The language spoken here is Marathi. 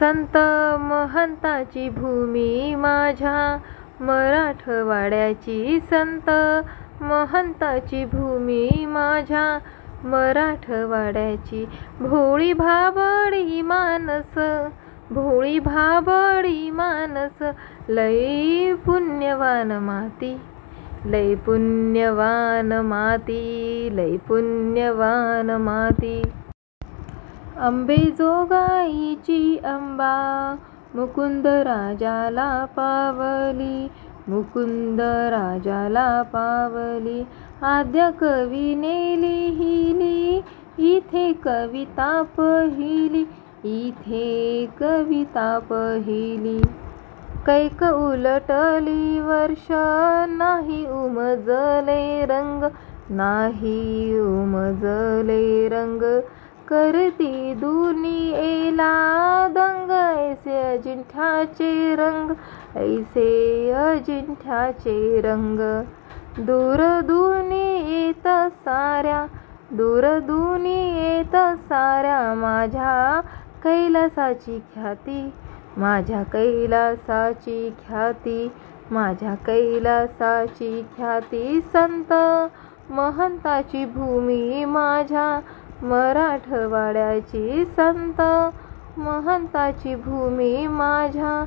संत महंताची भूमी माझ्या मराठवाड्याची, संत महंताची भूमी माझ्या मराठवाड्याची. भोळी भाबडी मानस, भोळी भाबडी मानस, लई पुण्यवान माती, लई पुण्यवान माती, लई पुण्यवान माती. अंबेजोगाईची अंबा मुकुंद राजाला पावली, मुकुंद राजाला पावली. आद्य कवीने लिहिली इथे कविता पहिली, इथे कविता पहिली. कैक उलटली वर्ष नाही उमजले रंग, नाही उमजले रंग. करती दुनियेला दंग, ऐसे अजिंठ्याचे रंग, ऐसे अजिंठ्याचे रंग. दूर दुनियेत साऱ्या, दूर दुनियेत साऱ्या माझ्या कैलासाची ख्याती, माझ्या कैलासाची ख्याती, माझ्या कैलासाची ख्याती. संत महंताची भूमी माझ्या मराठवाड्याची, संत महंताची भूमी माझ्या